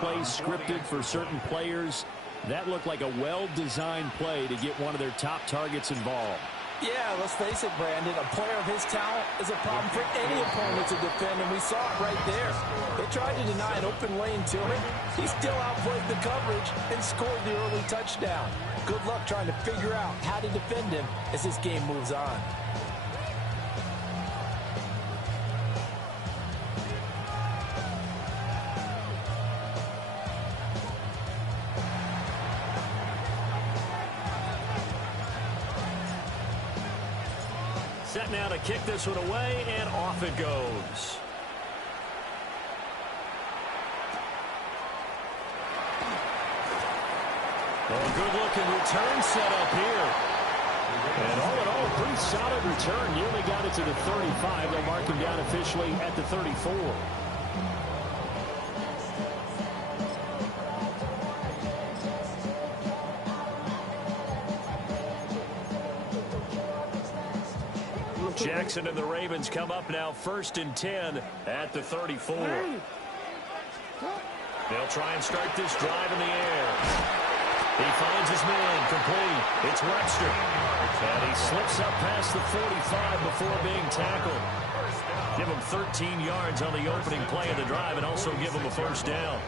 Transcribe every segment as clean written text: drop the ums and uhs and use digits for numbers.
plays scripted for certain players. That looked like a well-designed play to get one of their top targets involved. Yeah, let's face it, Brandon. A player of his talent is a problem for any opponent to defend, and we saw it right there. They tried to deny an open lane to him. He still outplayed the coverage and scored the early touchdown. Good luck trying to figure out how to defend him as this game moves on. Set now to kick this one away, and off it goes. A good-looking return set up here. And all in all, a pretty solid return. Nearly got it to the 35. They'll mark him down officially at the 34. Jackson and the Ravens come up now 1st and 10 at the 34. They'll try and start this drive in the air. He finds his man complete. It's Webster. And he slips up past the 45 before being tackled. Give him 13 yards on the opening play of the drive and also give him a first down.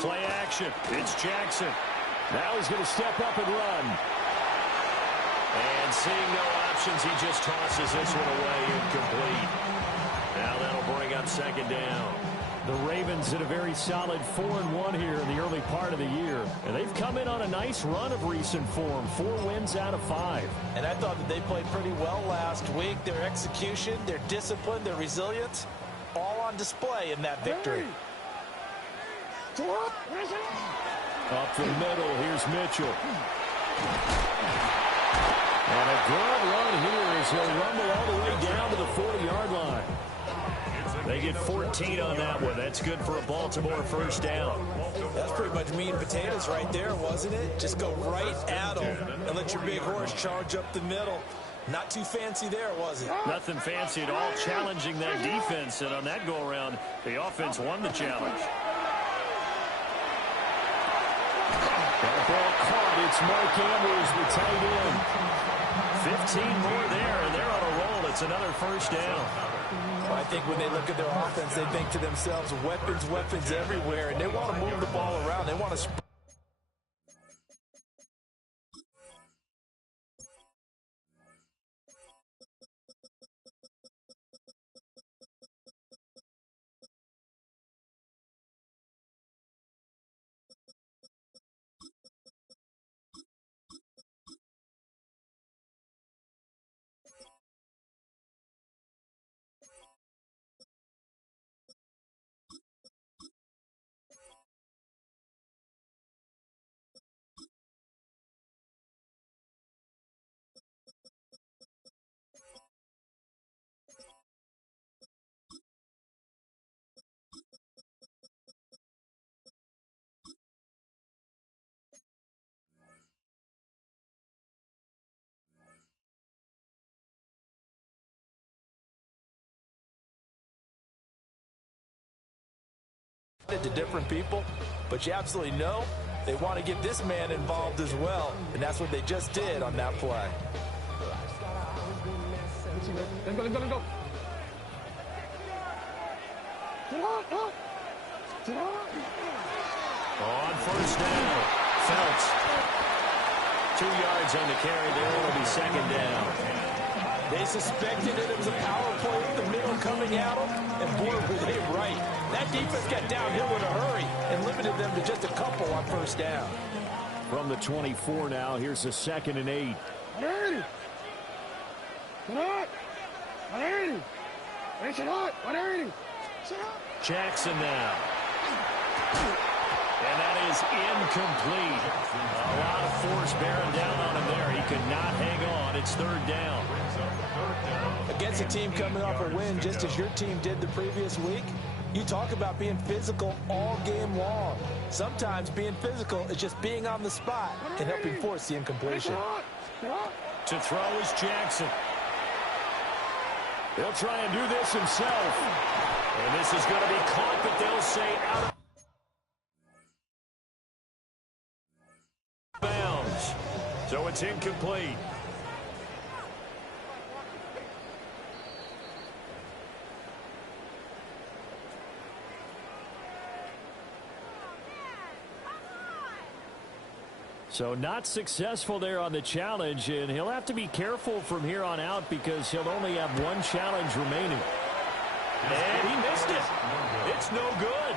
Play action. It's Jackson. Now he's going to step up and run. And seeing no options, he just tosses this one away, incomplete. Now that'll bring up 2nd down. The Ravens in a very solid 4-1 here in the early part of the year. And they've come in on a nice run of recent form. 4 wins out of 5. And I thought that they played pretty well last week. Their execution, their discipline, their resilience, all on display in that victory. Up the middle, here's Mitchell. And a good run here as he'll rumble all the way down to the 40-yard line. They get 14 on that one. That's good for a Baltimore first down. That's pretty much meat and potatoes right there, wasn't it? Just go right at them and let your big horse charge up the middle. Not too fancy there, was it? Nothing fancy at all, challenging that defense. And on that go-around, the offense won the challenge. That ball caught. It's Mark Andrews, the tight end. 15 more there, and they're on a roll. It's another first down. Well, I think when they look at their offense, they think to themselves, weapons, weapons everywhere, and they want to move the ball around. They want to to different people, but you absolutely know they want to get this man involved as well, and that's what they just did on that play. Let's go. On first down, Phelps. 2 yards on the carry there. It'll be 2nd down. They suspected that it was a power play with the middle coming at them, and boy, were they right. That defense got downhill in a hurry and limited them to just a couple on first down. From the 24 now, here's a 2nd and 8. Jackson now. And that is incomplete. A lot of force bearing down on him there. He could not hang on. It's 3rd down. Against a team coming off a win, just as your team did the previous week, you talk about being physical all game long. Sometimes being physical is just being on the spot and helping force the incompletion. To throw is Jackson. He'll try and do this himself. And this is going to be caught, but they'll say out of bounds. So it's incomplete. So not successful there on the challenge, and he'll have to be careful from here on out because he'll only have one challenge remaining. And he missed it. It's no good.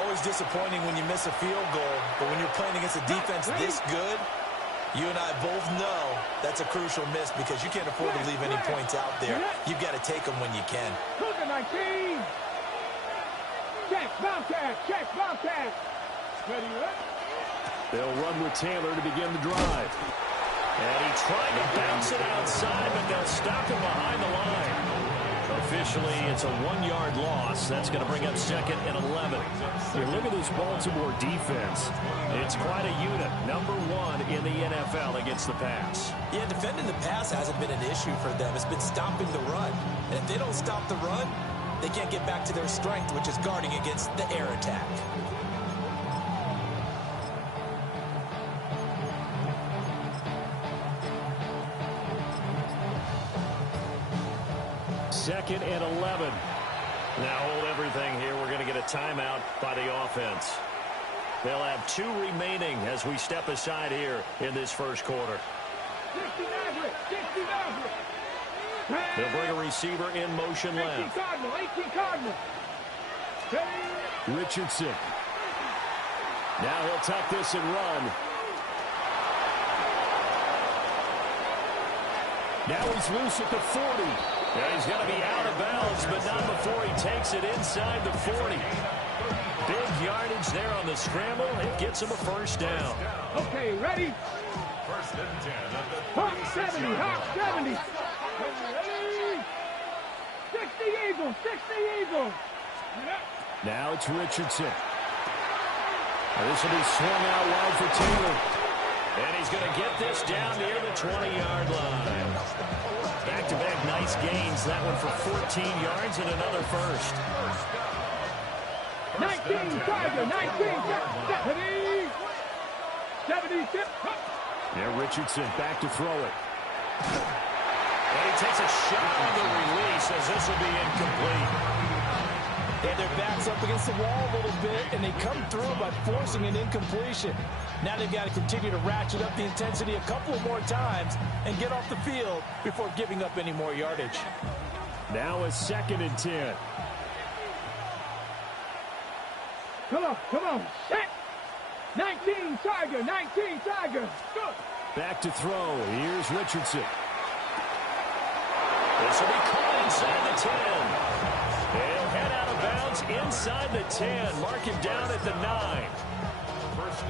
Always disappointing when you miss a field goal, but when you're playing against a defense this good, you and I both know that's a crucial miss because you can't afford to leave any points out there. You've got to take them when you can. Look at 19. Check, Bobcat, check, Bobcat. Ready, up. They'll run with Taylor to begin the drive. And he tried to bounce it outside, but they'll stop him behind the line. Officially, it's a 1-yard loss. That's going to bring up 2nd and 11. Here, look at this Baltimore defense. It's quite a unit. Number 1 in the NFL against the pass. Yeah, defending the pass hasn't been an issue for them. It's been stopping the run. And if they don't stop the run, they can't get back to their strength, which is guarding against the air attack. Second and 11. Now hold everything here. We're going to get a timeout by the offense. They'll have 2 remaining as we step aside here in this first quarter. 60 They'll bring a receiver in motion left. 18 Cardinal. Richardson. Now he'll tuck this and run. Now he's loose at the 40. Yeah, he's going to be out of bounds, but not before he takes it inside the 40. Big yardage there on the scramble. It gets him a first down. Okay, ready? First and 10 at the Hawk 70, Hawk 70. Ready? 60 Eagles, 60 Eagles. Now it's Richardson. This will be swung out wide for Taylor. And he's going to get this down near the 20-yard line. Back-to-back nice gains. That one for 14 yards and another first. 19 Tiger, 19 70. 76. Yeah, Richardson back to throw it. And he takes a shot on the release as this will be incomplete. And their back's up against the wall a little bit, and they come through by forcing an incompletion. Now they've got to continue to ratchet up the intensity a couple of more times and get off the field before giving up any more yardage. Now a 2nd and 10. Come on, set. 19 Tiger, 19 Tiger. Good. Back to throw. Here's Richardson. This will be caught inside the 10. They'll head out of bounds inside the 10. Mark him down at the 9.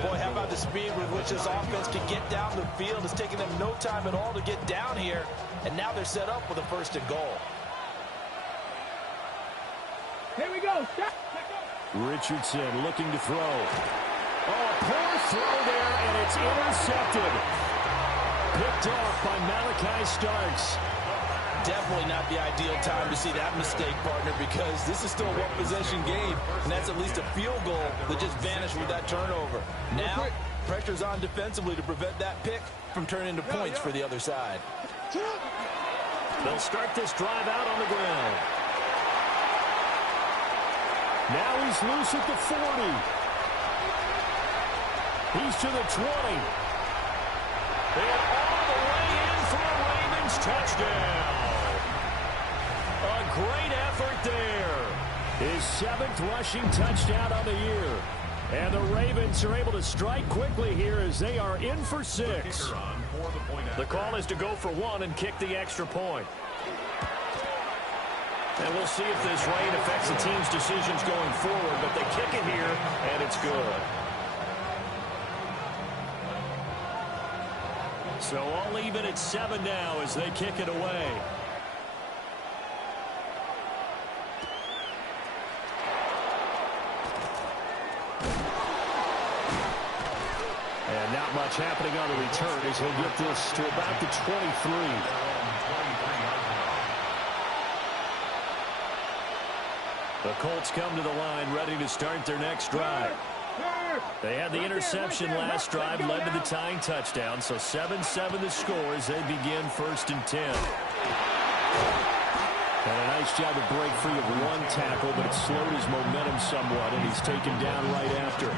Boy, how about the speed with which this offense can get down the field? It's taking them no time at all to get down here, and now they're set up with a 1st and goal. Here we go. Step. Richardson looking to throw. Oh, a poor throw there, and it's intercepted. Picked off by Malachi Starks. Definitely not the ideal time to see that mistake, partner, because this is still a one-possession game, and that's at least a field goal that just vanished with that turnover. Now, pressure's on defensively to prevent that pick from turning into points for the other side. They'll start this drive out on the ground. Now he's loose at the 40. He's to the 20. And all the way in for a Ravens touchdown. A great effort there. His 7th rushing touchdown on the year. And the Ravens are able to strike quickly here as they are in for 6. The call is to go for 1 and kick the extra point. And we'll see if this rain affects the team's decisions going forward, but they kick it here, and it's good. So all even at 7 now as they kick it away. And not much happening on the return as he'll get this to about the 23. The Colts come to the line, ready to start their next drive. They had the interception last drive, led to the tying touchdown, so 7-7 the score as they begin 1st and 10. And a nice job to break free of one tackle, but it slowed his momentum somewhat, and he's taken down right after.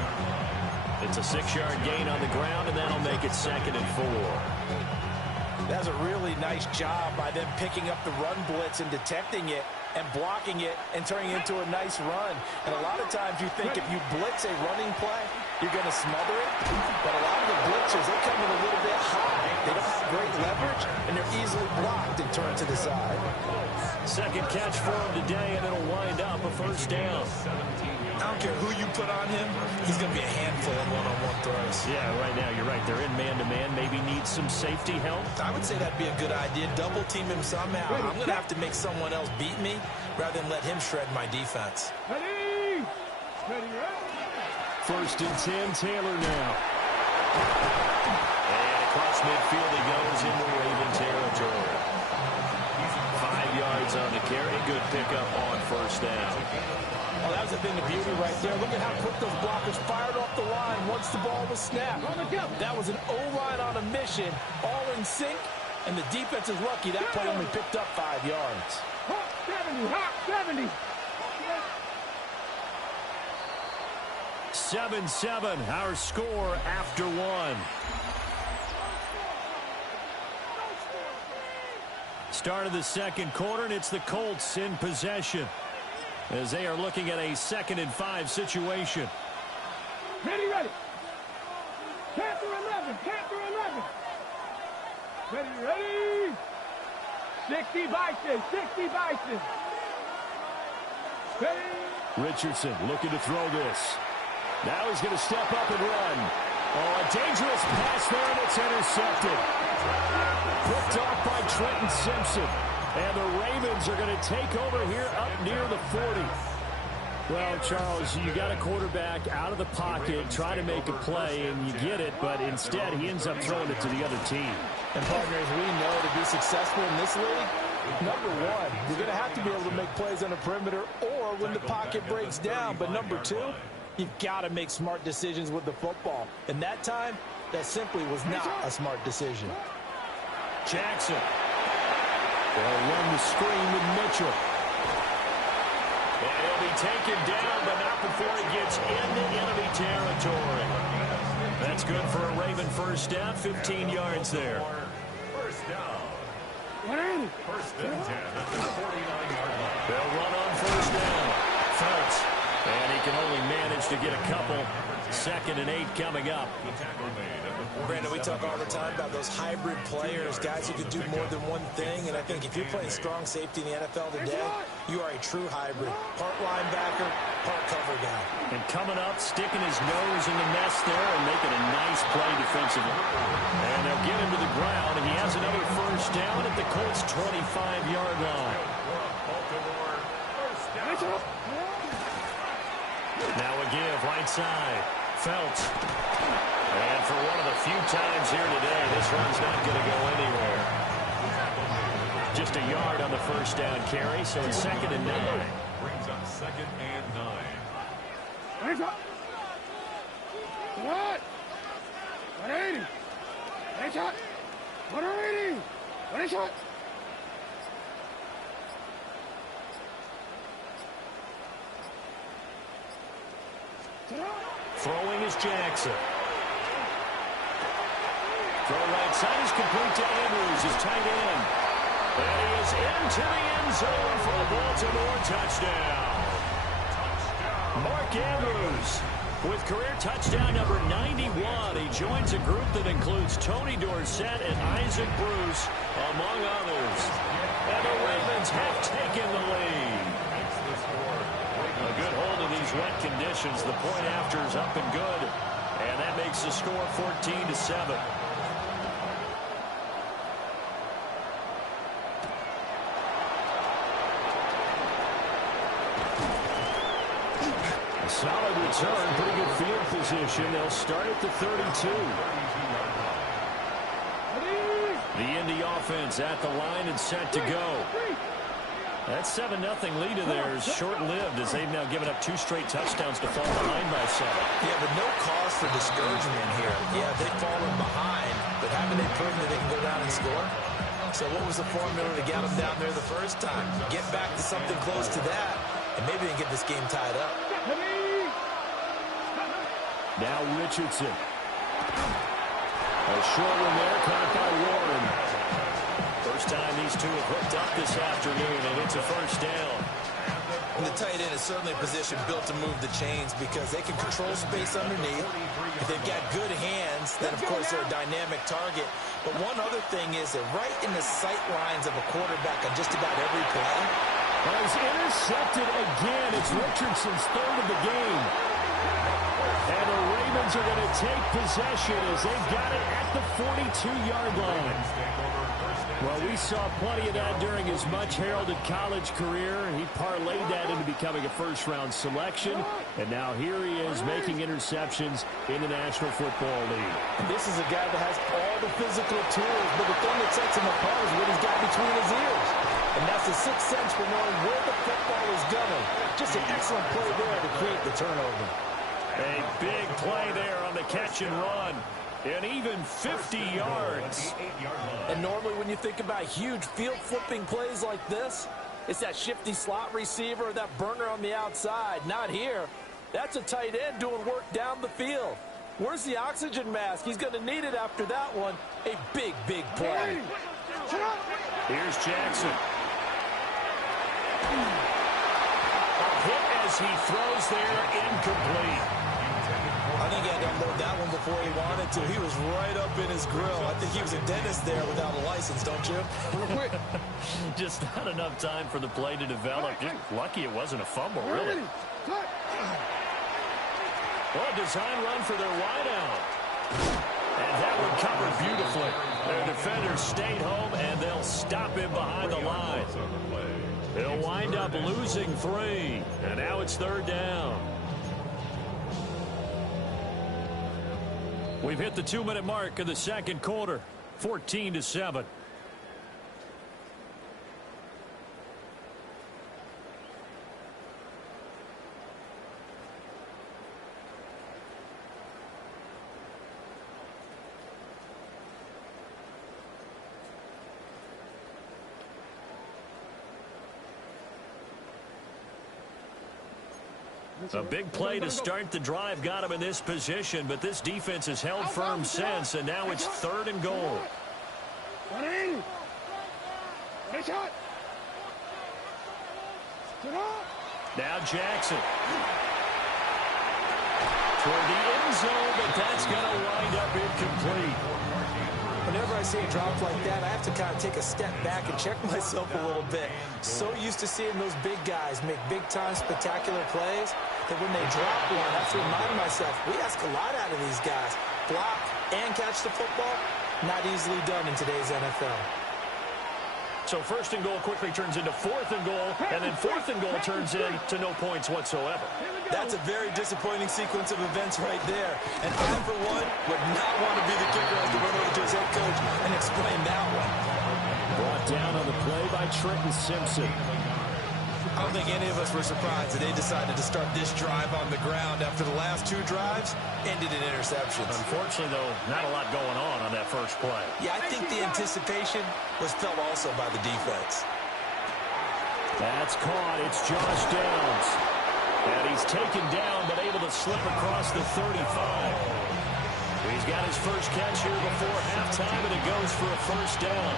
It's a 6-yard gain on the ground, and that'll make it 2nd and 4. That's a really nice job by them picking up the run blitz and detecting it and blocking it and turning it into a nice run. And a lot of times you think if you blitz a running play, you're going to smother it. But a lot of the blitzers, they come in a little bit high. They don't have great leverage, and they're easily blocked and turned to the side. Second catch for him today, and it'll wind up a 1st down. I don't care who you put on him, he's going to be a handful in one-on-one throws. Yeah, right now you're right. They're in man-to-man. Maybe need some safety help. I would say that'd be a good idea. Double team him somehow. I'm going to have to make someone else beat me rather than let him shred my defense. Ready? Ready, ready. 1st and 10, Taylor now. And across midfield he goes into Raven territory. 5 yards on the carry. Good pickup on 1st down. Oh, that was a thing of beauty right there. Look at how quick those blockers fired off the line once the ball was snapped. That was an O-line on a mission, all in sync, and the defense is lucky that play only picked up 5 yards. Hawk 70, Hawk 70. 7-7, our score after 1. Start of the 2nd quarter, and it's the Colts in possession as they are looking at a 2nd and 5 situation. Ready, ready. Panther 11, Panther 11. Ready, ready. 60 Bison, 60 Bison. Ready. Richardson looking to throw this. Now he's going to step up and run. Oh, a dangerous pass there, and it's intercepted. Picked off by Trenton Simpson. And the Ravens are going to take over here up near the 40. Well, Charles, you got a quarterback out of the pocket, try to make a play, and you get it, but instead he ends up throwing it to the other team. And partners, we know to be successful in this league, number one, you're going to have to be able to make plays on the perimeter or when the pocket breaks down. But number two, you've got to make smart decisions with the football. And that time, that simply was not a smart decision. Jackson. They'll run the screen with Mitchell. And he'll be taken down, but not before he gets into enemy territory. That's good for a Raven 1st down, 15 yards there. 1st down. 1st and 10 at the 49-yard line. They'll run on 1st down. Feltz. And he can only manage to get a couple. 2nd and 8 coming up. Brandon, we talk all the time about those hybrid players, guys who can do more than one thing. And I think if you're playing strong safety in the NFL today, you are a true hybrid. Part linebacker, part cover guy. And coming up, sticking his nose in the mess there and making a nice play defensively. And they'll get him to the ground, and he has another 1st down at the Colts' 25-yard line. Now a give, right side. Feltz. And for one of the few times here today, this run's not going to go anywhere. Just a yard on the 1st down carry, so it's 2nd and 9. Brings up 2nd and 9. Hands up. What? 180. Hands up. 180. Hands up. Throwing is Jackson. Throw right side is complete to Andrews, his tight end. And he is into the end zone for a Baltimore touchdown. Mark Andrews with career touchdown number 91. He joins a group that includes Tony Dorsett and Isaac Bruce, among others. And the Ravens have taken the lead. A good hold of these wet conditions. The point after is up and good. And that makes the score 14-7. A solid return, pretty good field position. They'll start at the 32. The Indy offense at the line and set to go. That 7-0 lead of theirs short-lived as they've now given up 2 straight touchdowns to fall behind by 7. Yeah, but no cause for discouragement here. Yeah, they've fallen behind, but haven't they proven that they can go down and score? So what was the formula to get them down there the first time? Get back to something close to that, and maybe they can get this game tied up. Now Richardson. A short one there, caught by Warren. First time these two have hooked up this afternoon, and it's a first down. And the tight end is certainly a position built to move the chains because they can control space underneath. If they've got good hands, then, of course, they're a dynamic target. But one other thing is they're right in the sight lines of a quarterback on just about every play. Well, he's intercepted again. It's Richardson's 3rd of the game. And the Ravens are going to take possession as they've got it at the 42-yard line. Well, we saw plenty of that during his much-heralded college career. He parlayed that into becoming a first-round selection. And now here he is making interceptions in the National Football League. This is a guy that has all the physical tools, but the thing that sets him apart is what he's got between his ears. And that's the sixth sense for knowing where the football is going. Just an excellent play there to create the turnover. A big play there on the catch and run. And even 50 yards. And normally when you think about huge field-flipping plays like this, it's that shifty slot receiver or that burner on the outside. Not here. That's a tight end doing work down the field. Where's the oxygen mask? He's going to need it after that one. A big, big play. Here's Jackson. A hit as he throws there, incomplete. I think he had to unload that one before he wanted to. He was right up in his grill. I think he was a dentist there without a license, don't you? Just not enough time for the play to develop. Just lucky it wasn't a fumble, really. Well, a design run for their wideout. And that one covered beautifully. Their defenders stayed home, and they'll stop him behind the line. They'll wind up losing 3. And now it's 3rd down. We've hit the 2-minute mark of the second quarter, 14-7. A big play to start the drive got him in this position, but this defense has held firm since, and now it's 3rd and goal. Now Jackson. Toward the end zone, but that's going to wind up incomplete. Whenever I see a drop like that, I have to kind of take a step back and check myself a little bit. So used to seeing those big guys make big-time spectacular plays that when they drop one, I have to remind myself, we ask a lot out of these guys. Block and catch the football, not easily done in today's NFL. So 1st and goal quickly turns into 4th and goal, and then 4th and goal turns into no points whatsoever. That's a very disappointing sequence of events right there. And I, for one, would not want to be the kicker as to run over to his head coach and explain that one. Brought down on the play by Trenton Simpson. I don't think any of us were surprised that they decided to start this drive on the ground after the last 2 drives ended in interceptions. Unfortunately, though, not a lot going on that first play. Yeah, I think the anticipation was felt also by the defense. That's caught. It's Josh Downs. And he's taken down, but able to slip across the 35. He's got his first catch here before halftime, and it goes for a first down.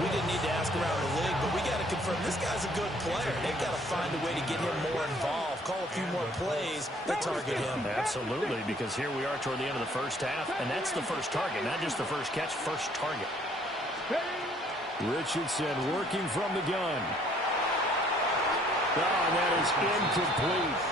We didn't need to ask around the league, but we got to confirm this guy's a good player. They've got to find a way to get him more involved, call a few more plays that target him. Absolutely, because here we are toward the end of the first half, and that's the first target, not just the first catch, first target. Richardson working from the gun. Oh, and that is incomplete.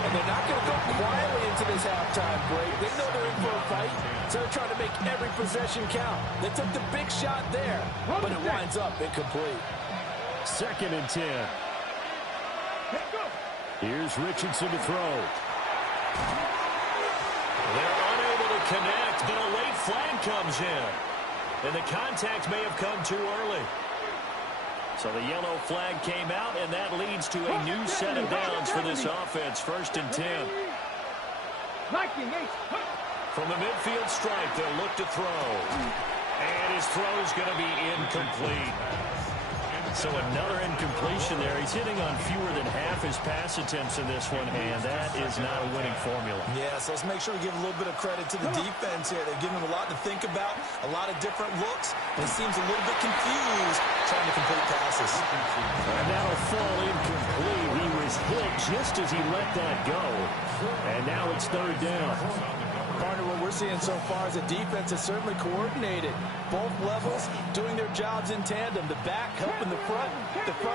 And they're not going to go quietly into this halftime break. They know they're in for a fight, so they're trying to make every possession count. They took the big shot there, but it winds up incomplete. 2nd and 10. Here's Richardson to throw. They're unable to connect, but a late flag comes in. And the contact may have come too early. So the yellow flag came out, and that leads to a new set of downs for this offense. 1st and 10. From the midfield stripe, they'll look to throw. And his throw is going to be incomplete. So another incompletion there. He's hitting on fewer than half his pass attempts in this one, and that is not a winning formula. Yeah, so let's make sure we give a little bit of credit to the defense here. They're giving him a lot to think about, a lot of different looks, and he seems a little bit confused trying to complete passes. And that'll fall incomplete. He was hit just as he let that go. And now it's 3rd down. Partner, what we're seeing so far is the defense is certainly coordinated. Both levels doing their jobs in tandem. The back helping the front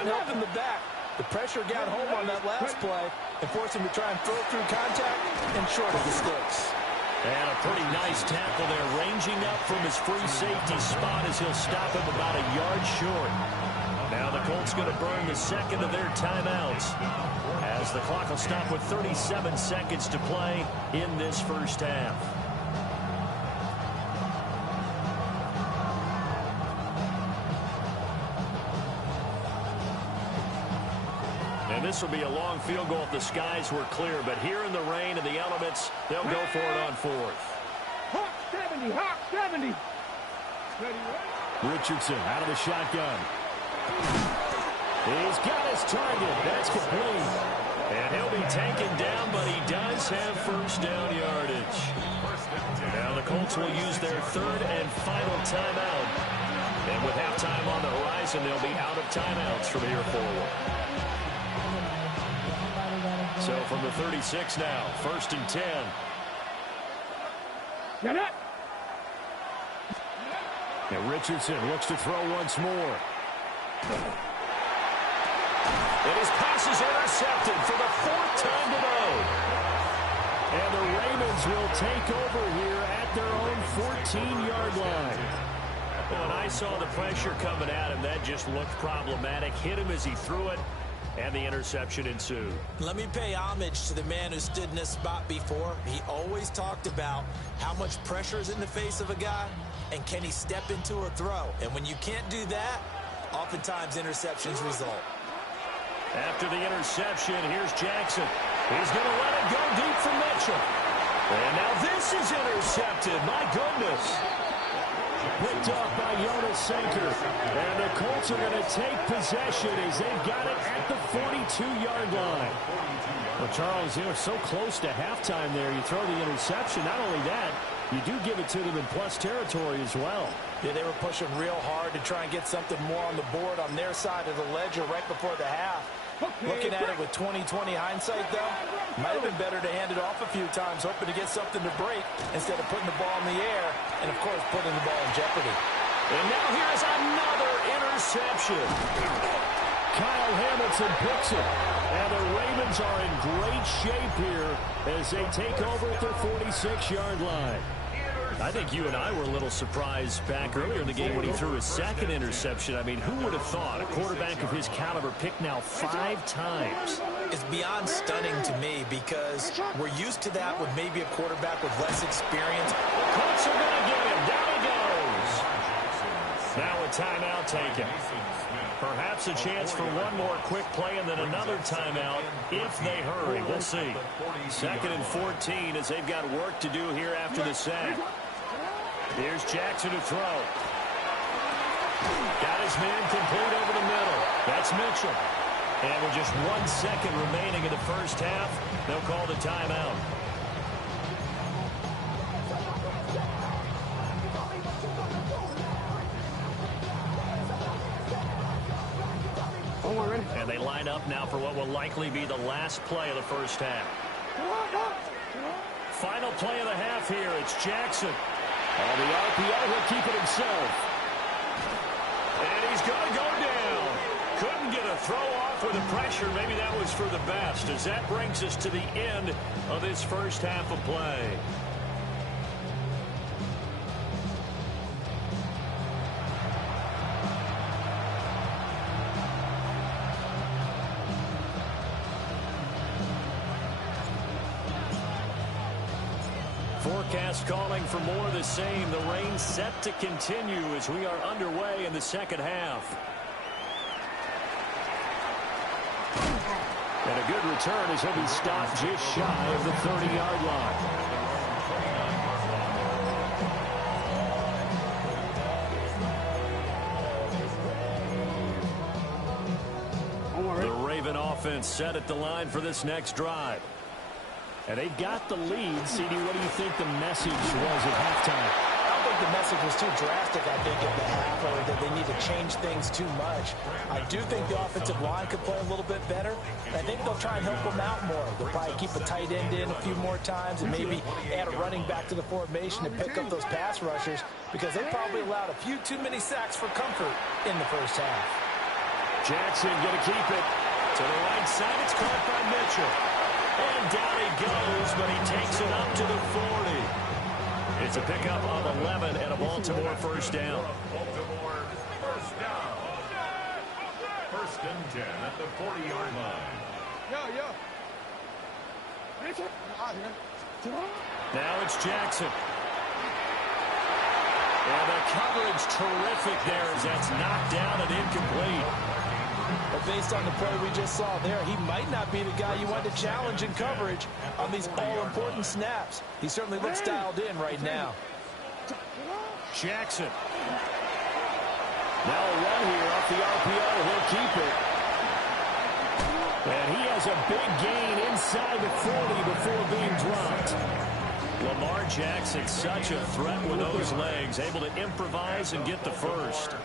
helping the back. The pressure got home on that last play and forced him to try and throw through contact and short of the sticks. And a pretty nice tackle there, ranging up from his free safety spot as he'll stop him about a yard short. Now the Colts going to burn the second of their timeouts, as the clock will stop with 37 seconds to play in this first half. And this will be a long field goal if the skies were clear, but here in the rain and the elements, they'll go for it on 4th. Hawk 70, Hawk 70. Richardson out of the shotgun. He's got his target. That's complete. And he'll be taken down, but he does have 1st down yardage. Now the Colts will use their 3rd and final timeout. And with halftime on the horizon, they'll be out of timeouts from here forward. So from the 36 now, 1st and 10. Get it. And Richardson looks to throw once more. And his pass is intercepted for the 4th time today. And the Ravens will take over here at their own 14-yard line. When I saw the pressure coming at him, that just looked problematic. Hit him as he threw it, and the interception ensued. Let me pay homage to the man who stood in this spot before. He always talked about how much pressure is in the face of a guy, and can he step into a throw. And when you can't do that, oftentimes interceptions result. After the interception, here's Jackson. He's going to let it go deep for Mitchell. And now this is intercepted. My goodness. Picked off by Jonas Sanker. And the Colts are going to take possession as they've got it at the 42-yard line. Well, Charles, they were so close to halftime there. You throw the interception. Not only that, you do give it to them in plus territory as well. Yeah, they were pushing real hard to try and get something more on the board on their side of the ledger right before the half. Looking at it with 20/20 hindsight, though, might have been better to hand it off a few times, hoping to get something to break instead of putting the ball in the air and, of course, putting the ball in jeopardy. And now here's another interception. Kyle Hamilton picks it. And the Ravens are in great shape here as they take over at their 46-yard line. I think you and I were a little surprised back earlier in the game when he threw his 2nd interception. I mean, who would have thought a quarterback of his caliber picked now 5 times? It's beyond stunning to me because we're used to that with maybe a quarterback with less experience. The Colts are going to get him. Down he goes. Now a timeout taken. Perhaps a chance for one more quick play and then another timeout if they hurry. We'll see. 2nd and 14 as they've got work to do here after the sack. Here's Jackson to throw. Got his man complete over the middle. That's Mitchell. And with just 1 second remaining in the first half, they'll call the timeout. And they line up now for what will likely be the last play of the first half. Final play of the half here. It's Jackson. On the RPO, he'll keep it himself. And he's going to go down. Couldn't get a throw off with the pressure. Maybe that was for the best, as that brings us to the end of this first half of play. Forecast calling for more of the same. The rain set to continue as we are underway in the second half. And a good return as he'll be stopped just shy of the 30-yard line. The Raven offense set at the line for this next drive. And they got the lead. CD, what do you think the message was at halftime? I don't think the message was too drastic, I think, at the half, or that they need to change things too much. I do think the offensive line could play a little bit better. I think they'll try and help them out more. They'll probably keep a tight end in a few more times and maybe add a running back to the formation to pick up those pass rushers, because they probably allowed a few too many sacks for comfort in the first half. Jackson going to keep it to the right side. It's caught by Mitchell. And down he goes, but he takes it up to the 40. It's a pickup of 11 and a Baltimore first down. Baltimore first down. First and 10 at the 40-yard line. Now it's Jackson. And the coverage terrific there as that's knocked down and incomplete. But based on the play we just saw there, he might not be the guy you want to challenge in coverage on these all-important snaps. He certainly looks dialed in right now. Jackson. Now a run here off the RPO. He'll keep it. And he has a big gain inside the 40 before being dropped. Lamar Jackson, such a threat with those legs, able to improvise and get the first.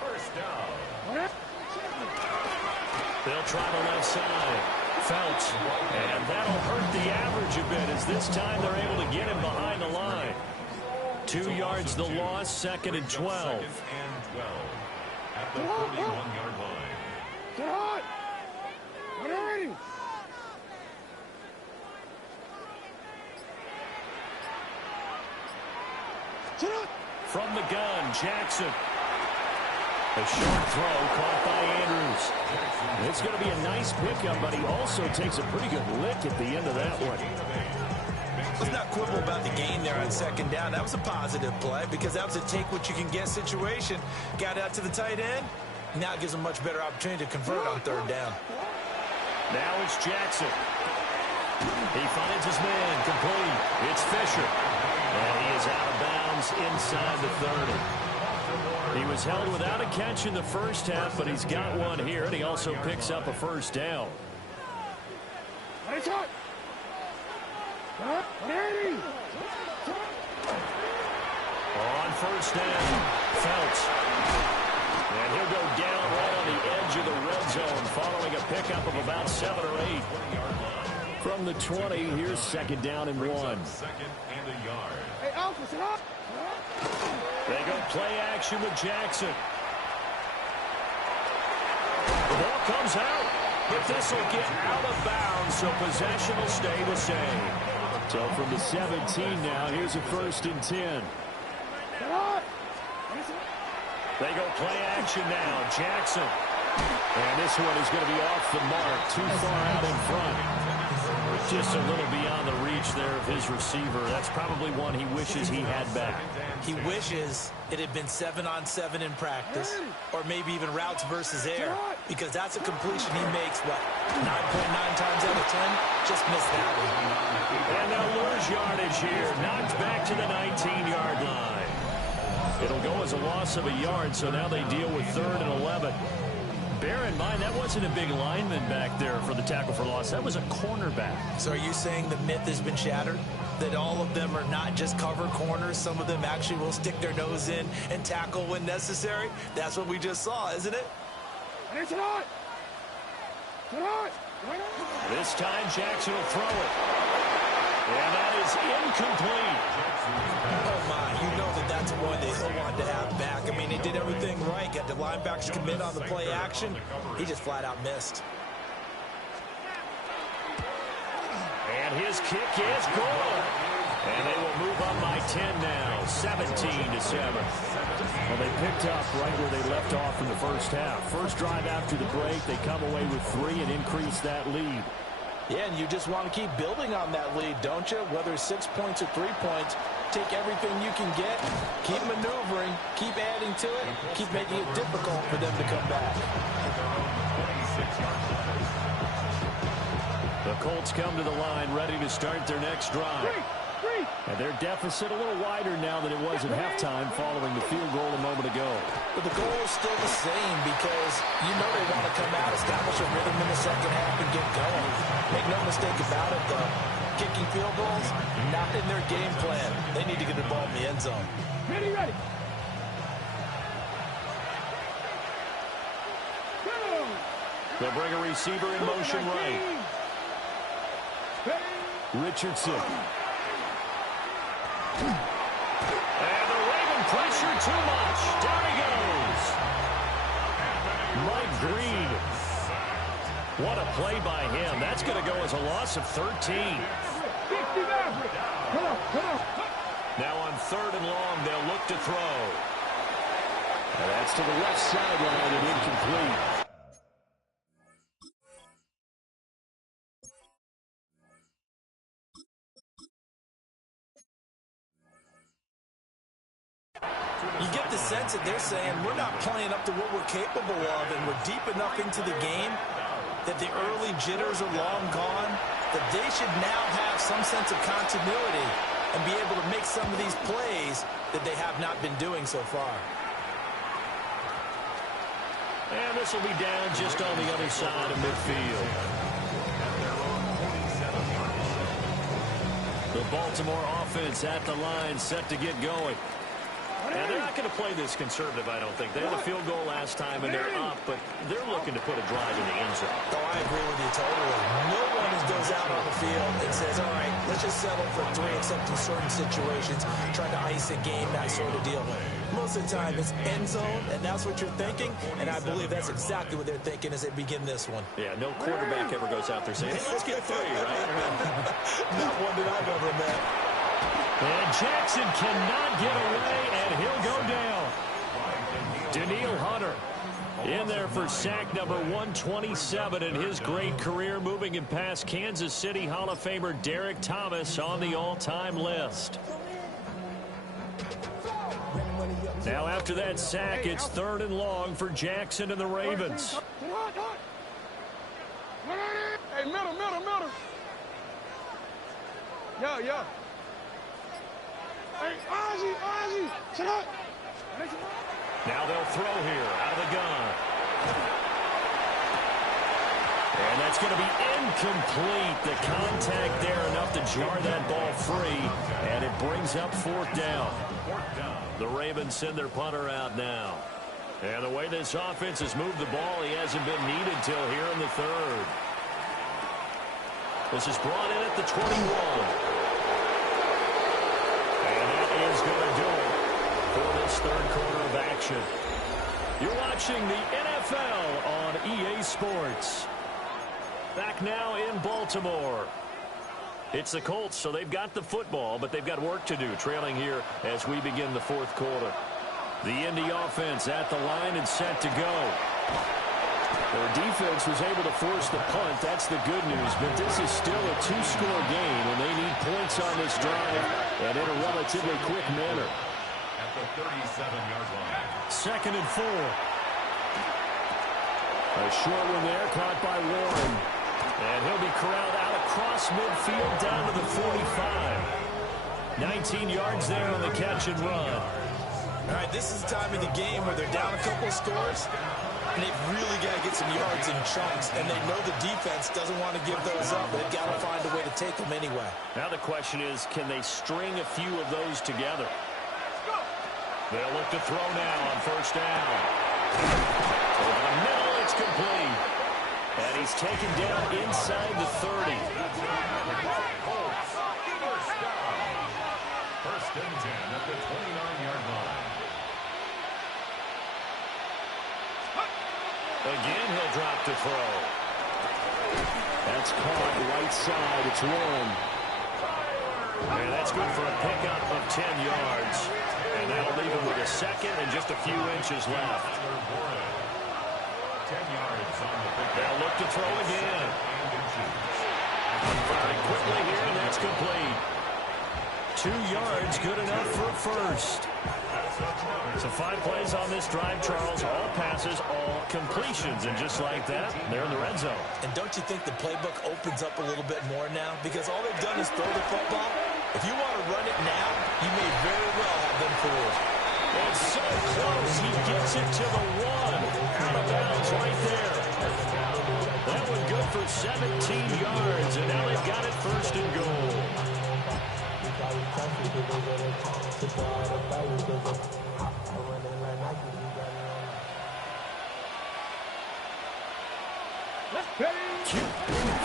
First down. They'll try the left side. Phelps. And that'll hurt the average a bit as this time they're able to get him behind the line. 2 yards the loss, second and 12. Second and 12 at the 41-yard line. Get hot! Get ready! From the gun, Jackson. A short throw caught by Andrews. It's going to be a nice pickup, but he also takes a pretty good lick at the end of that one. Let's not quibble about the gain there on second down. That was a positive play because that was a take-what-you-can-get situation. Got out to the tight end. Now it gives him a much better opportunity to convert on third down. Now it's Jackson. He finds his man complete. It's Fisher. And he is out of bounds inside the 30. He was held without a catch in the first half, but he's got one here, and he also picks up a first down. On first down, Phelps. And he'll go down right on the edge of the red zone following a pickup of about 7 or 8. From the 20, here's second down and 1. Second and a yard. They go play action with Jackson. The ball comes out, but this will get out of bounds, so possession will stay the same. So from the 17 now, here's a first and 10. They go play action now, Jackson. And this one is going to be off the mark, too far out in front. Just a little beyond the reach there of his receiver. That's probably one he wishes he had back. He wishes it had been 7-on-7 in practice, or maybe even routes versus air, because that's a completion he makes, what, 9.9 times out of 10? Just missed that one. And they'll lose yardage here. Knocked back to the 19-yard line. It'll go as a loss of a yard, so now they deal with 3rd and 11. Bear in mind, that wasn't a big lineman back there for the tackle for loss. That was a cornerback. So are you saying the myth has been shattered? That all of them are not just cover corners? Some of them actually will stick their nose in and tackle when necessary? That's what we just saw, isn't it? This time, Jackson will throw it. And that is incomplete. Oh, my. You know that that's one that he'll want to have back. I mean, he did everything right. Got the linebackers commit on the play action. He just flat out missed. And his kick is good. And they will move on by 10 now, 17-7. Well, they picked up right where they left off in the first half. First drive after the break, they come away with 3 and increase that lead. Yeah, and you just want to keep building on that lead, don't you? Whether it's 6 points or 3 points, take everything you can get, keep maneuvering, keep adding to it, keep making it difficult for them to come back. Colts come to the line, ready to start their next drive. And their deficit a little wider now than it was at halftime following the field goal a moment ago. But the goal is still the same because you know they want to come out, establish a rhythm in the second half, and get going. Make no mistake about it, though. Kicking field goals, not in their game plan. They need to get the ball in the end zone. Ready. They'll bring a receiver in motion right. Richardson. And the Raven pressure too much. Down he goes. Mike Green. What a play by him. That's going to go as a loss of 13. Now on 3rd and long, they'll look to throw. And that's to the left sideline and incomplete. You get the sense that they're saying we're not playing up to what we're capable of, and we're deep enough into the game that the early jitters are long gone, that they should now have some sense of continuity and be able to make some of these plays that they have not been doing so far. And this will be down just on the other side of midfield. The Baltimore offense at the line, set to get going. Now, they're not going to play this conservative, I don't think. They had a field goal last time, and they're up, but they're looking to put a drive in the end zone. Oh, I agree with you totally. No one goes out on the field and says, all right, let's just settle for 3 except in certain situations, trying to ice a game, that sort of deal. Most of the time, it's end zone, and that's what you're thinking, and I believe that's exactly what they're thinking as they begin this one. Yeah, no quarterback ever goes out there saying, hey, let's get 3, right? Not one that I've ever met. And Jackson cannot get away, and he'll go down. Daniil Hunter in there for sack number 127 in his great career, moving him past Kansas City Hall of Famer Derek Thomas on the all-time list. Now after that sack, it's 3rd and long for Jackson and the Ravens. Hey, middle. Yo. Hey, Ozzy, sit up. Now they'll throw here out of the gun. And that's going to be incomplete. The contact there enough to jar that ball free, and it brings up 4th down. The Ravens send their punter out now. And the way this offense has moved the ball, he hasn't been needed till here in the 3rd. This is brought in at the 21. Is going to do it for this 3rd quarter of action. You're watching the NFL on EA Sports. Back now in Baltimore. It's the Colts, so they've got the football, but they've got work to do, trailing here as we begin the 4th quarter. The Indy offense at the line and set to go. Their defense was able to force the punt. That's the good news. But this is still a 2-score game, and they need points on this drive and in a relatively quick manner. At the 37-yard line. 2nd and 4. A short one there, caught by Warren. And he'll be corralled out across midfield down to the 45. 19 yards there on the catch and run. All right, this is the time of the game where they're down a couple of scores, and they've really got to get some yards in chunks, and they know the defense doesn't want to give those up. They've got to find a way to take them anyway. Now the question is, can they string a few of those together? They'll look to throw now on 1st down. Over the middle, it's complete. And he's taken down inside the 30. 1st and 10 at the 29-yard line. Again, he'll drop to throw. That's caught right side. It's Warren. And that's good for a pickup of 10 yards. And that'll leave him with a 2nd and just a few inches left. 10 yards on the pickup. They'll look to throw again. Firing quickly here, and that's complete. 2 yards, good enough for a 1st. So 5 plays on this drive, Charles. All passes, all completions. And just like that, they're in the red zone. And don't you think the playbook opens up a little bit more now? Because all they've done is throw the football. If you want to run it now, you may very well have them fooled. It's so close. He gets it to the 1. Out of bounds right there. That one good for 17 yards. And now they've got it first and goal.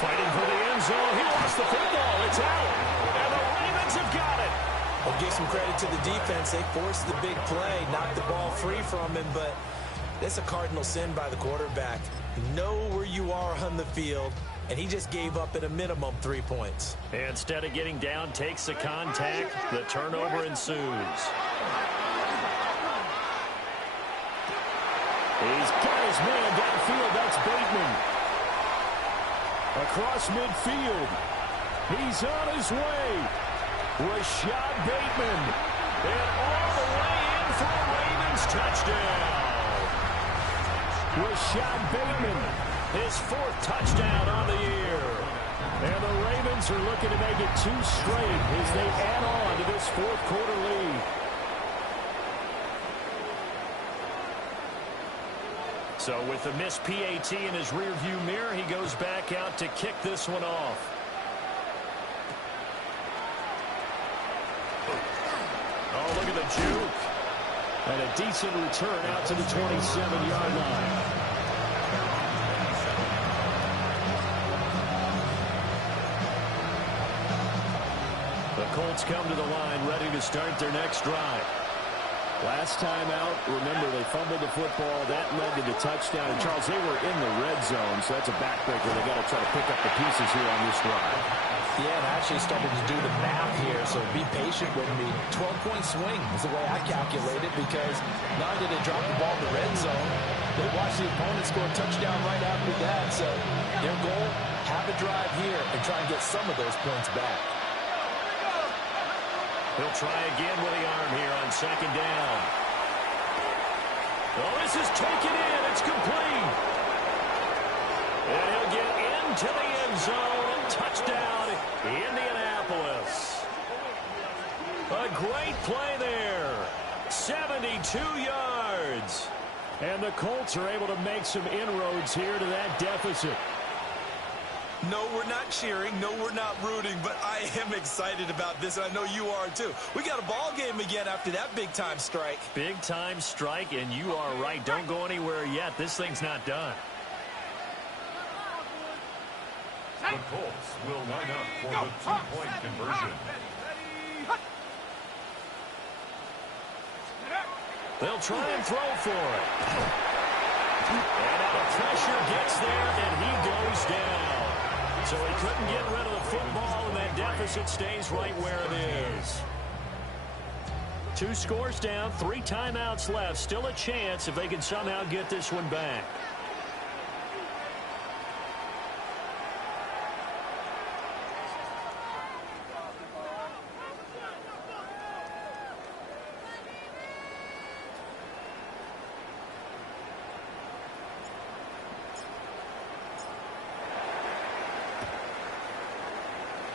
Fighting for the end zone. He lost the football. It's out. And the Ravens have got it. I'll give some credit to the defense. They forced the big play, knocked the ball free from him, but that's a cardinal sin by the quarterback. Know where you are on the field, and he just gave up at a minimum 3 points. Instead of getting down, takes the contact. The turnover ensues. He's got his man downfield. That's Bateman. Across midfield. He's on his way. Rashad Bateman. And all the way in for a Ravens touchdown. Rashad Bateman, his 4th touchdown on the year. And the Ravens are looking to make it 2 straight as they add on to this 4th quarter lead. So with the missed PAT in his rearview mirror, he goes back out to kick this one off. Oh, look at the juke. And a decent return out to the 27-yard line. The Colts come to the line ready to start their next drive. Last time out, remember, they fumbled the football. That led to the touchdown. And, Charles, they were in the red zone, so that's a backbreaker. They've got to try to pick up the pieces here on this drive. Yeah, and I actually started to do the math here, so be patient with me. 12-point swing is the way I calculate it, because not only did they drop the ball in the red zone, they watched the opponent score a touchdown right after that. So their goal, have a drive here and try and get some of those points back. He'll try again with the arm here on 2nd down. Oh, this is taken in. It's complete. And he'll get into the end zone. Touchdown, Indianapolis. A great play there. 72 yards. And the Colts are able to make some inroads here to that deficit. No, we're not cheering. No, we're not rooting. But I am excited about this, and I know you are too. We got a ball game again after that big-time strike. Big-time strike, and you are right. Don't go anywhere yet. This thing's not done. The Colts will line up for the 2-point conversion. They'll try and throw for it. And now the pressure gets there, and he goes down. So he couldn't get rid of the football, and that deficit stays right where it is. 2 scores down, 3 timeouts left. Still a chance if they can somehow get this one back.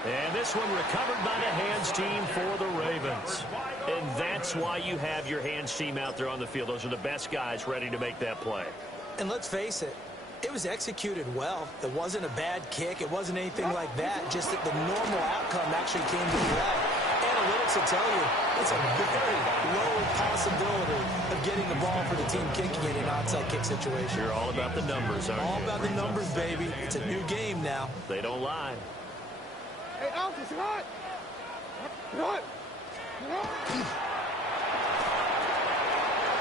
And this one recovered by the hands team for the Ravens. And that's why you have your hands team out there on the field. Those are the best guys ready to make that play. And let's face it, it was executed well. It wasn't a bad kick. It wasn't anything like that. Just that the normal outcome actually came to play. Analytics will tell you it's a very low possibility of getting the ball for the team kicking in an outside kick situation. You're all about the numbers, aren't you? All about the numbers, baby. It's a new game now. They don't lie. Hey, Alfred, right? Right?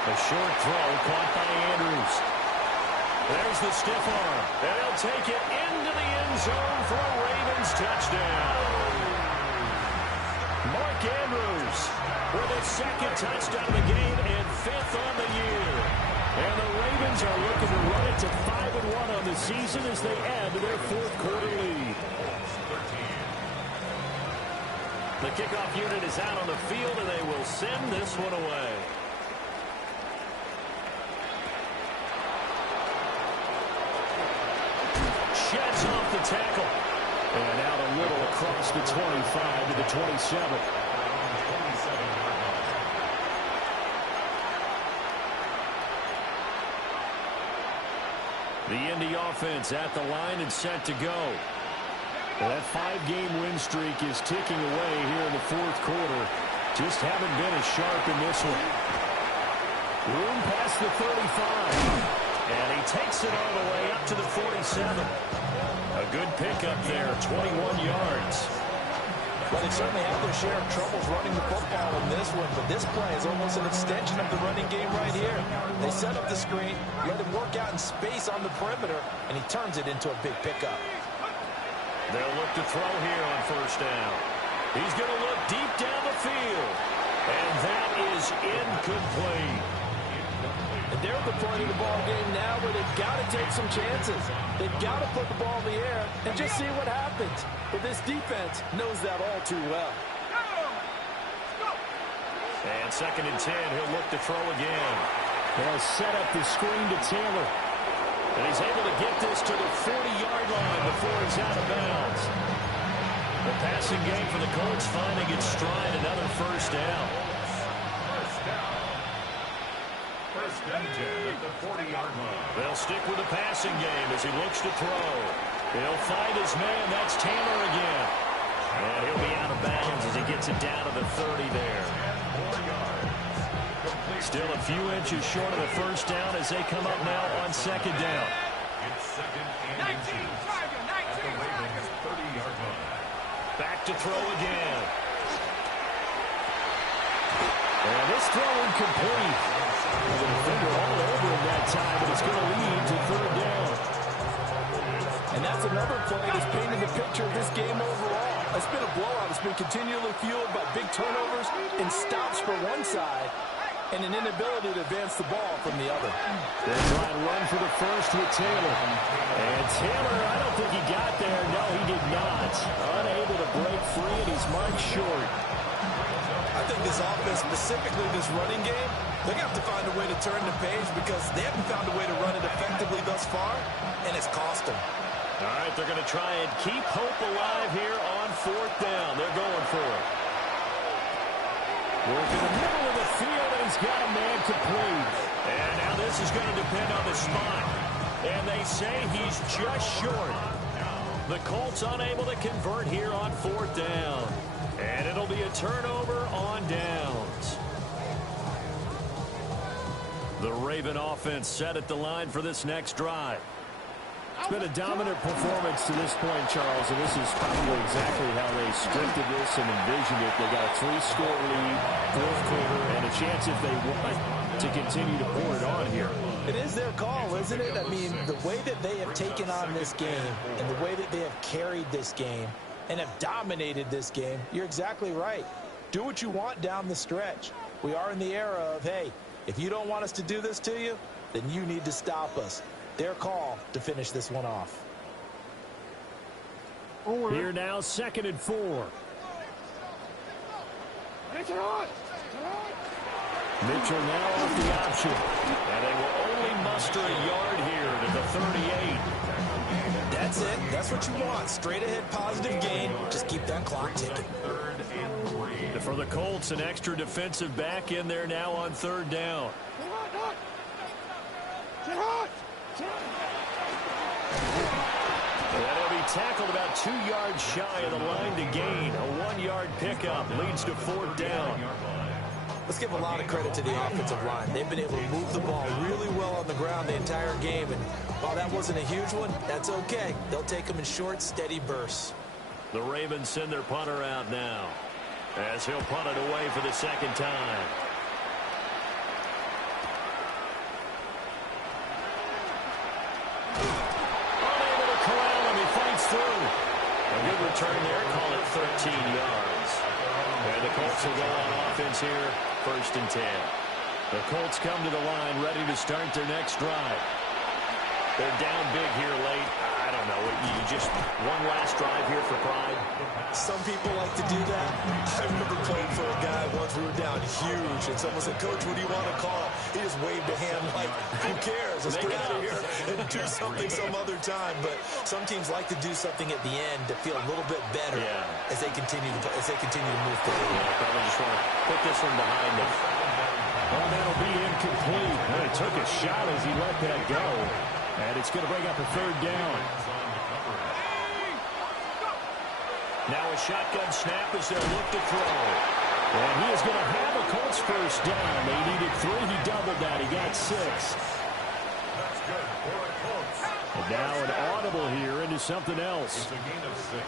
A short throw caught by Andrews. There's the stiff arm. And he'll take it into the end zone for a Ravens touchdown. Mark Andrews with his 2nd touchdown of the game and 5th on the year. And the Ravens are looking to run it to 5-1 on the season as they add to their 4th quarter lead. The kickoff unit is out on the field, and they will send this one away. tackle. And out a little across the 25 to the 27. The Indy offense at the line and set to go. Well, that 5-game win streak is ticking away here in the fourth quarter. Just haven't been as sharp in this one. Room past the 35. And he takes it all the way up to the 47. A good pickup there, 21 yards. Well, they certainly had their share of troubles running the football in this one, but this play is almost an extension of the running game right here. They set up the screen, let him work out in space on the perimeter, and he turns it into a big pickup. They'll look to throw here on first down. He's going to look deep down the field. And that is incomplete. And they're at the point of the ball game now where they've got to take some chances. They've got to put the ball in the air and just see what happens. But this defense knows that all too well. And 2nd and 10, he'll look to throw again. They'll set up the screen to Taylor. And he's able to get this to the 40-yard line before he's out of bounds. The passing game for the Colts finding its stride, another first down. First and 10 at the 40-yard line. They'll stick with the passing game as he looks to throw. He'll find his man. That's Taylor again. And he'll be out of bounds as he gets it down to the 30 there. Still a few inches short of the first down as they come up now on 2nd down. It's 2nd and inches at the Ravens' 30-yard line. Back to throw again. And this throw incomplete. The defender all over him that time, but it's going to lead to 3rd down. And that's another play that's painted the picture of this game overall. It's been a blowout. It's been continually fueled by big turnovers and stops for one side and an inability to advance the ball from the other. They'll try and run for the first with Taylor. And Taylor, I don't think he got there. No, he did not. Unable to break free, and he's marked short. I think this offense, specifically this running game, they're going to have to find a way to turn the page because they haven't found a way to run it effectively thus far, and it's cost them. All right, they're going to try and keep hope alive here on 4th down. They're going for it. Working the middle of the field, and he's got a man complete. And now this is going to depend on the spot. And they say he's just short. The Colts unable to convert here on 4th down. And it'll be a turnover on downs. The Raven offense set at the line for this next drive. It's been a dominant performance to this point, Charles, and this is probably exactly how they scripted this and envisioned it. They got a 3-score lead, 4th quarter, and a chance if they want to continue to pour it on here. It is their call, isn't it? I mean, the way that they have taken on this game and the way that they have carried this game and have dominated this game, you're exactly right. Do what you want down the stretch. We are in the era of, hey, if you don't want us to do this to you, then you need to stop us. Their call to finish this one off. Here now, 2nd and 4. Mitchell now off the option. And they will only muster a yard here to the 38. That's it. That's what you want. Straight ahead positive gain. Just keep that clock ticking. For the Colts, an extra defensive back in there now on 3rd down. And he'll be tackled about 2 yards shy of the line to gain. A 1-yard pickup leads to 4th down. Let's give a lot of credit to the offensive line. They've been able to move the ball really well on the ground the entire game. And while that wasn't a huge one, that's okay. They'll take them in short, steady bursts. The Ravens send their punter out now as he'll punt it away for the 2nd time. Unable to corral him. He fights through. A good return there. Call it 13 yards. And the Colts will go on offense here. 1st and 10. The Colts come to the line ready to start their next drive. They're down big here late. I don't know. You just one last drive here for pride. Some people like to do that. I remember playing for a guy once. We were down huge, and someone said, "Coach, what do you want to call?" He just waved a hand like, "Who cares? Let's get out of here and do something some other time." But some teams like to do something at the end to feel a little bit better as they continue to move forward. Yeah, probably just want to put this one behind them. Well, that'll be incomplete. Well, he took a shot as he let that go. And it's going to bring up a third down. Now a shotgun snap as they'll look to throw. And he is going to have a Colts first down. They needed 3. He doubled that. He got 6. That's good for a Colts. And now an audible here into something else. It's a gain of 6.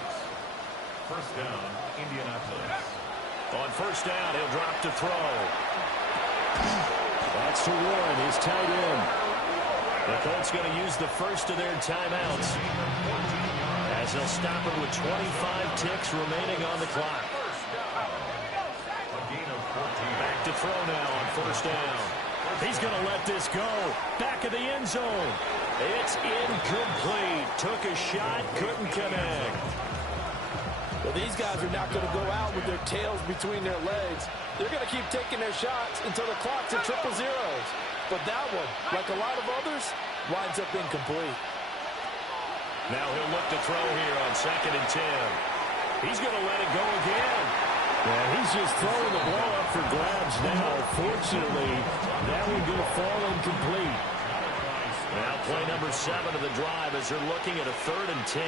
First down, Indianapolis. On first down, he'll drop to throw. That's to Warren, his tight end. The Colts going to use the first of their timeouts as they'll stop it with 25 ticks remaining on the clock. A gain of 14. Back to throw now on first down. He's going to let this go. Back of the end zone. It's incomplete. Took a shot, couldn't connect. Well, these guys are not going to go out with their tails between their legs. They're going to keep taking their shots until the clock's at triple zeros. But that one, like a lot of others, winds up incomplete. Now he'll look to throw here on 2nd and 10. He's going to let it go again. Yeah, he's just throwing the ball up for grabs now. Fortunately, that one going to fall incomplete. Now play number 7 of the drive as they're looking at a 3rd and 10.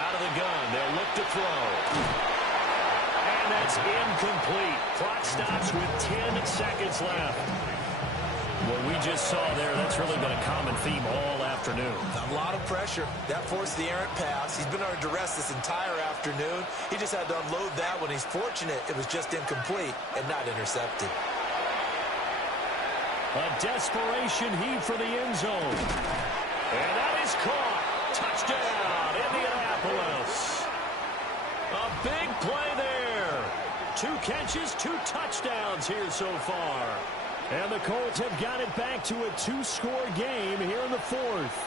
Out of the gun, they'll look to throw. And that's incomplete. Clock stops with 10 seconds left. What we just saw there, that's really been a common theme all afternoon. A lot of pressure. That forced the errant pass. He's been under duress this entire afternoon. He just had to unload that one. He's fortunate it was just incomplete and not intercepted. A desperation heave for the end zone. And that is caught. Touchdown, Indianapolis. A big play there. 2 catches, 2 touchdowns here so far. And the Colts have got it back to a 2-score game here in the 4th.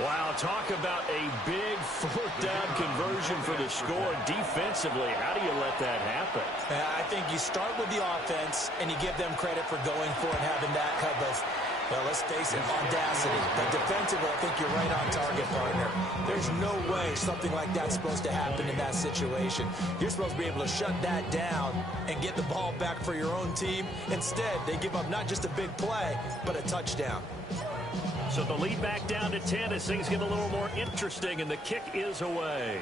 Wow, talk about a big 4th down conversion for the score defensively. How do you let that happen? I think you start with the offense, and you give them credit for going for it and having that kind of, well, let's face it, audacity. But defensively, I think you're right on target, partner. There's no way something like that's supposed to happen in that situation. You're supposed to be able to shut that down and get the ball back for your own team. Instead, they give up not just a big play, but a touchdown. So the lead back down to 10 as things get a little more interesting, and the kick is away.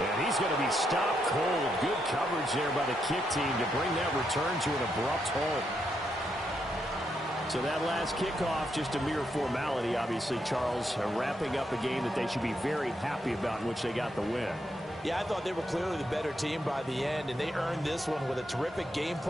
And he's going to be stopped cold. Good coverage there by the kick team to bring that return to an abrupt halt. So that last kickoff, just a mere formality, obviously, Charles, wrapping up a game that they should be very happy about in which they got the win. Yeah, I thought they were clearly the better team by the end, and they earned this one with a terrific game plan.